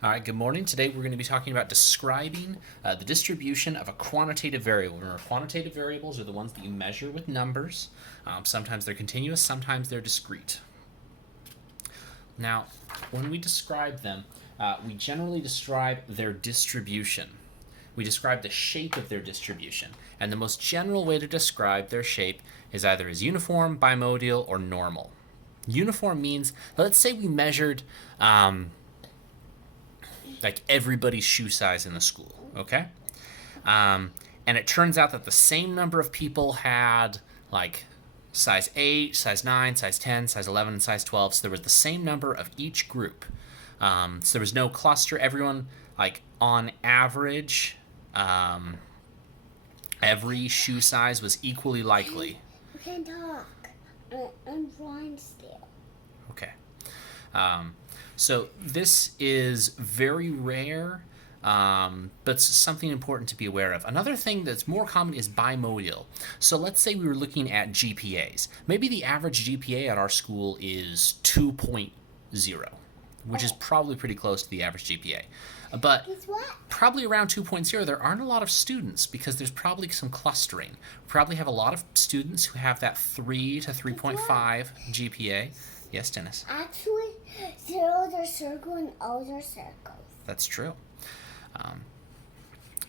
All right, good morning. Today we're going to be talking about describing the distribution of a quantitative variable. Remember, quantitative variables are the ones that you measure with numbers. Sometimes they're continuous, sometimes they're discrete. Now, when we describe them, we generally describe their distribution. We describe the shape of their distribution. And the most general way to describe their shape is either as uniform, bimodal, or normal. Uniform means, let's say we measured like everybody's shoe size in the school, okay? And it turns out that the same number of people had like size 8, size 9, size 10, size 11, and size 12. So there was the same number of each group. So there was no cluster. Everyone, like on average, every shoe size was equally likely. You can talk. I'm fine still. Okay. So this is very rare, but something important to be aware of. Another thing that's more common is bimodal. So let's say we were looking at GPAs. Maybe the average GPA at our school is 2.0, which is probably pretty close to the average GPA. But Guess what? probably around 2.0, there aren't a lot of students because there's probably some clustering. We probably have a lot of students who have that 3 to 3.5 GPA. Yes, Dennis? Actually, zeros are circle and O's are circles. That's true.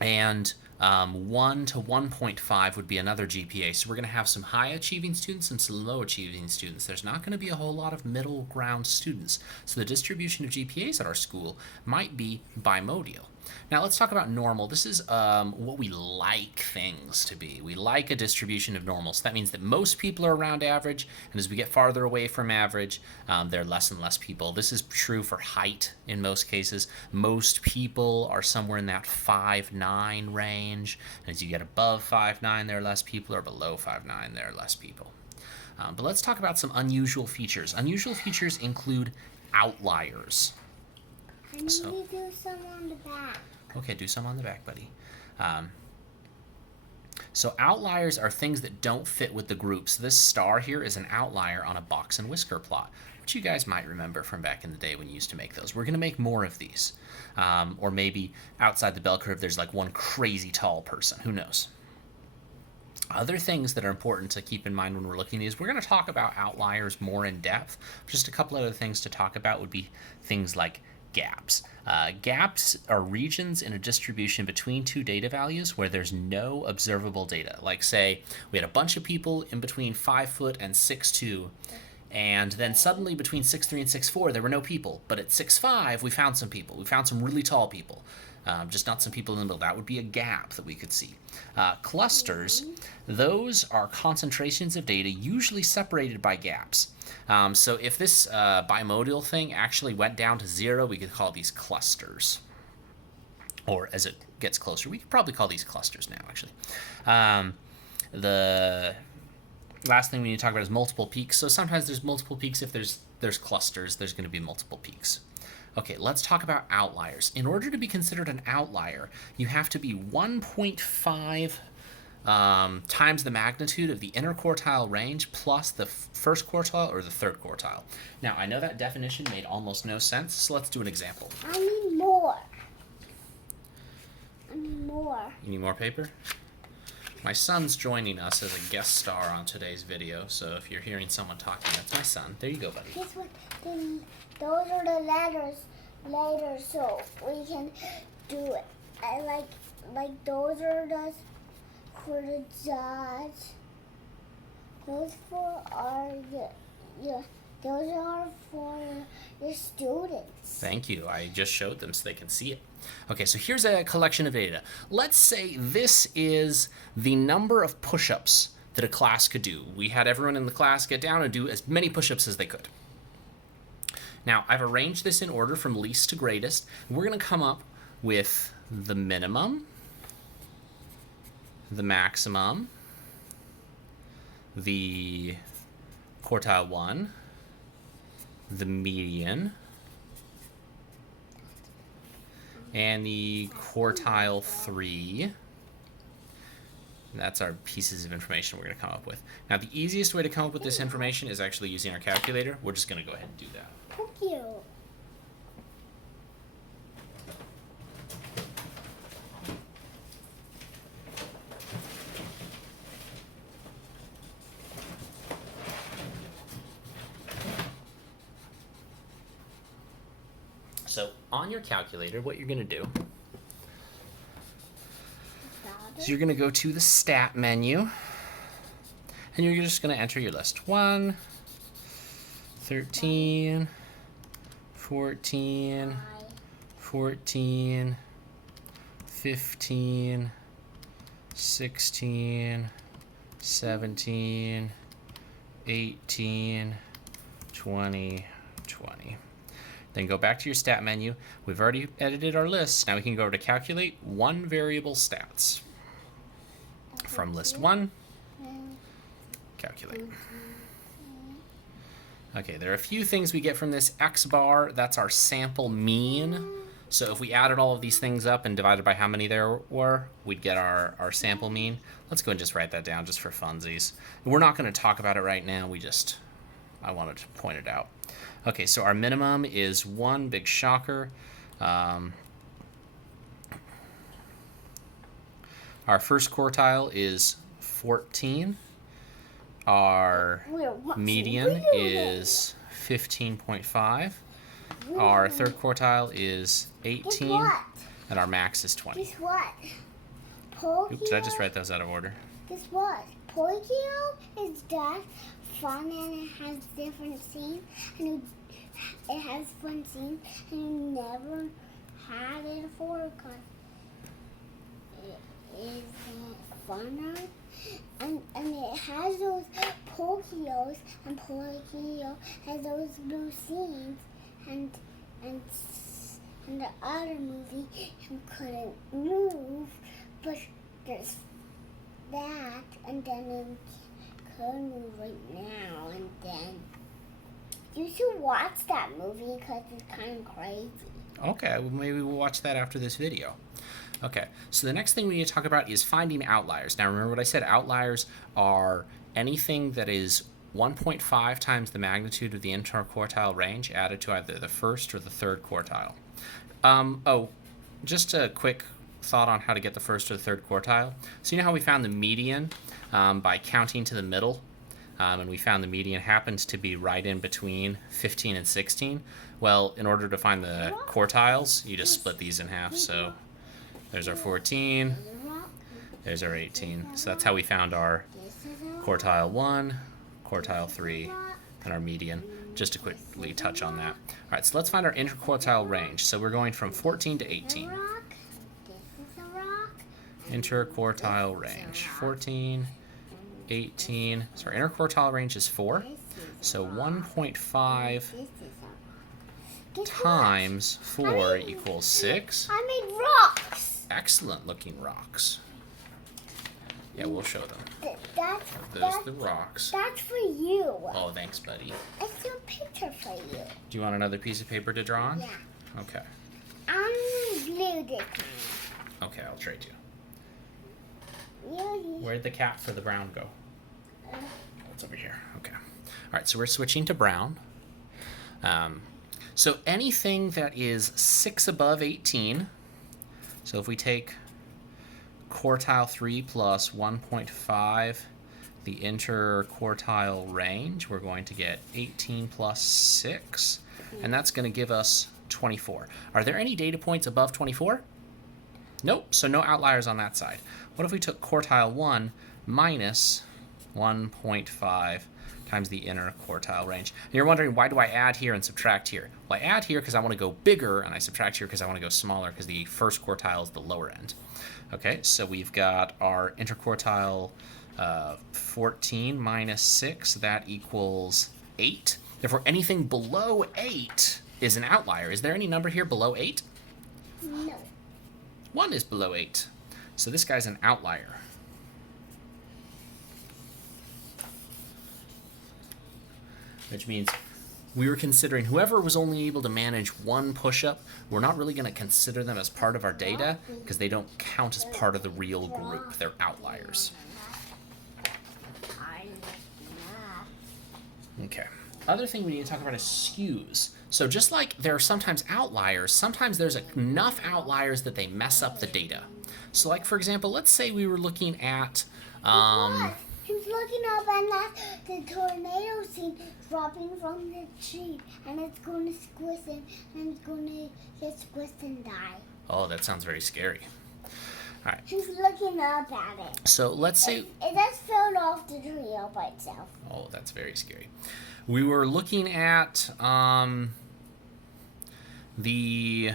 And 1 to 1.5 would be another GPA. So we're going to have some high achieving students and some low achieving students. There's not going to be a whole lot of middle ground students. So the distribution of GPAs at our school might be bimodal. Now let's talk about normal. This is what we like things to be. We like a distribution of normals. That means that most people are around average, and as we get farther away from average, there are less and less people. This is true for height in most cases. Most people are somewhere in that 5'9" range, and as you get above 5'9", there are less people, or below 5'9", there are less people. But let's talk about some unusual features. Unusual features include outliers. I need to do some on the back. Okay, do some on the back, buddy. So outliers are things that don't fit with the group. So this star here is an outlier on a box and whisker plot, which you guys might remember from back in the day when you used to make those. We're going to make more of these. Or maybe outside the bell curve there's like one crazy tall person. Who knows? Other things that are important to keep in mind when we're looking at these, we're going to talk about outliers more in depth. Just a couple other things to talk about would be things like gaps. Gaps are regions in a distribution between two data values where there's no observable data. Like say we had a bunch of people in between 5 foot and 6'2", and then suddenly between 6'3" and 6'4" there were no people. But at 6'5" we found some people. We found some really tall people. Just not some people in the middle. That would be a gap that we could see. Clusters, those are concentrations of data usually separated by gaps. So if this bimodal thing actually went down to 0, we could call these clusters. Or as it gets closer, we could probably call these clusters now, actually. The last thing we need to talk about is multiple peaks. So sometimes there's multiple peaks. If there's clusters, there's going to be multiple peaks. Okay, let's talk about outliers. In order to be considered an outlier, you have to be 1.5 times the magnitude of the interquartile range plus the first quartile or the third quartile. Now, I know that definition made almost no sense, so let's do an example. I need more. I need more. You need more paper? My son's joining us as a guest star on today's video, so if you're hearing someone talking, that's my son. There you go, buddy. Guess what? Then those are the letters later, so we can do it. I like those are the for the judge. Those those are for the students. Thank you. I just showed them so they can see it. Okay, so here's a collection of data. Let's say this is the number of push-ups that a class could do. We had everyone in the class get down and do as many push-ups as they could. Now, I've arranged this in order from least to greatest. We're going to come up with the minimum, the maximum, the quartile 1, the median, and the quartile 3. That's our pieces of information we're going to come up with. Now, the easiest way to come up with this information is actually using our calculator. We're just going to go ahead and do that. Thank you. So on your calculator, what you're going to do is you're going to go to the stat menu, and you're just going to enter your list. 1, 13, 14, 14, 15, 16, 17, 18, 20, 20. Then go back to your stat menu. We've already edited our list. Now we can go over to calculate one variable stats. From list 1, calculate. Okay, there are a few things we get from this X bar. That's our sample mean. So if we added all of these things up and divided by how many there were, we'd get our sample mean. Let's go and just write that down just for funsies. We're not going to talk about it right now. I wanted to point it out. Okay, so our minimum is 1, big shocker. Our first quartile is 14. Our median is 15.5. Our third quartile is 18. And our max is 20. Guess what? Oops, did I just write those out of order? Guess what? Polio is that fun and it has different scenes and it has fun scenes and you never had it before because it isn't funner. And it has those Pokios, and Pokio has those blue scenes, and the other movie he couldn't move, but there's that, and then he could move right now, and then you should watch that movie because it's kind of crazy. Okay, well maybe we'll watch that after this video. Okay, so the next thing we need to talk about is finding outliers. Now remember what I said, outliers are anything that is 1.5 times the magnitude of the interquartile range added to either the first or the third quartile. Just a quick thought on how to get the first or the third quartile. So you know how we found the median by counting to the middle? And we found the median happens to be right in between 15 and 16. Well, in order to find the quartiles, you just split these in half. So there's our 14, there's our 18. So that's how we found our quartile 1, quartile 3, and our median, just to quickly touch on that. All right, so let's find our interquartile range. So we're going from 14 to 18. Interquartile range, 14, 18. So our interquartile range is 4. So 1.5 times 4 equals 6. I made rocks. Excellent looking rocks. Yeah, we'll show them. That's the rocks. That's for you. Oh, thanks, buddy. It's a picture for you. Do you want another piece of paper to draw on? Yeah. Okay. I'm blue this Okay, I'll trade you. time. Where'd the cap for the brown go? Oh, it's over here. Okay. All right, so we're switching to brown. So anything that is 6 above 18, so if we take quartile 3 plus 1.5, the interquartile range, we're going to get 18 plus 6, and that's going to give us 24. Are there any data points above 24? Nope, so no outliers on that side. What if we took quartile 1 minus 1.5 times the inner quartile range? And you're wondering, why do I add here and subtract here? Well, I add here because I want to go bigger, and I subtract here because I want to go smaller because the first quartile is the lower end. Okay, so we've got our interquartile 14 minus 6, that equals 8. Therefore, anything below 8 is an outlier. Is there any number here below 8? No. 1 is below 8. So this guy's an outlier. Which means we were considering whoever was only able to manage 1 push-up, we're not really going to consider them as part of our data because they don't count as part of the real group. They're outliers. Okay. Other thing we need to talk about is skews. So just like there are sometimes outliers, sometimes there's enough outliers that they mess up the data. So like, for example, let's say we were looking at He's looking up and that's the tornado scene dropping from the tree, and it's going to squish him, and it's going to get squished and die. Oh, that sounds very scary. All right. He's looking up at it. So let's say. It just fell off the tree all by itself. Oh, that's very scary. We were looking at the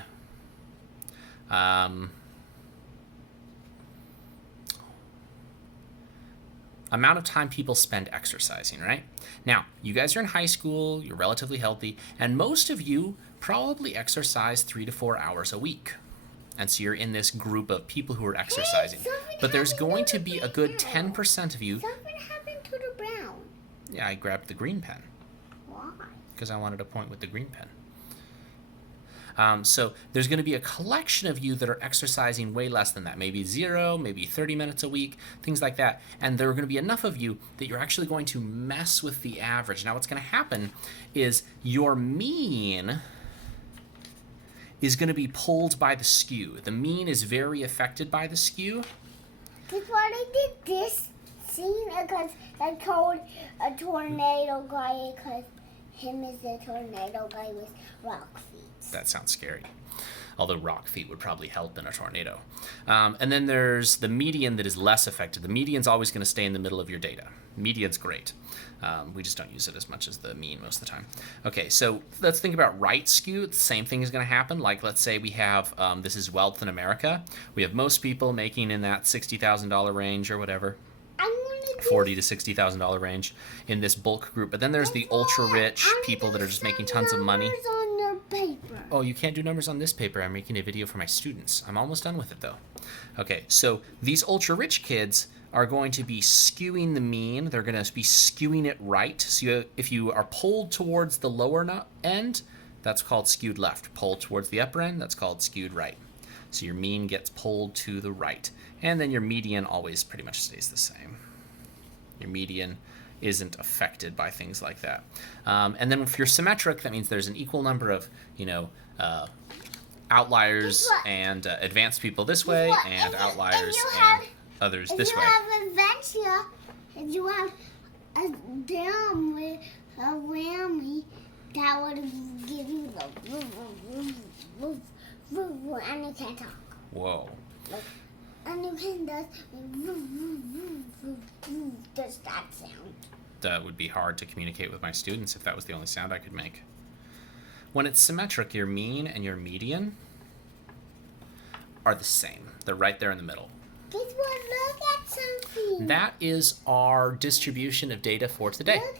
amount of time people spend exercising, right? Now, you guys are in high school, you're relatively healthy, and most of you probably exercise 3 to 4 hours a week. And so you're in this group of people who are exercising. But there's going to be a good 10% of you. Something happened to the brown. Yeah, I grabbed the green pen Why? because I wanted to point with the green pen. So there's going to be a collection of you that are exercising way less than that, maybe 0, maybe 30 minutes a week, things like that. And there are going to be enough of you that you're actually going to mess with the average. Now what's going to happen is your mean is going to be pulled by the skew. The mean is very affected by the skew. That's why they did this scene, because they called a tornado guy because him is the tornado guy with rock feet. That sounds scary. Although rock feet would probably help in a tornado. And then there's the median that is less affected. The median's always going to stay in the middle of your data. Median's great. We just don't use it as much as the mean most of the time. Okay, so let's think about right skew. The same thing is going to happen. Like, let's say we have, this is wealth in America. We have most people making in that $60,000 range or whatever. $40,000 to $60,000 range in this bulk group. But then there's the ultra rich people that are just making tons of money. On their paper. Oh, you can't do numbers on this paper. I'm making a video for my students. I'm almost done with it though. Okay, so these ultra rich kids are going to be skewing the mean. They're going to be skewing it right. So if you are pulled towards the lower end, that's called skewed left. Pulled towards the upper end, that's called skewed right. So your mean gets pulled to the right. And then your median always pretty much stays the same. Your median isn't affected by things like that. And then if you're symmetric, that means there's an equal number of, outliers and advanced people this way, and outliers and others this way. If you have adventure, if you have a dam with a whammy, that would give you the and you can talk. Whoa. And you can just that sound. That would be hard to communicate with my students if that was the only sound I could make. When it's symmetric, your mean and your median are the same. They're right there in the middle. Guess what? Look at something. That is our distribution of data for today. Look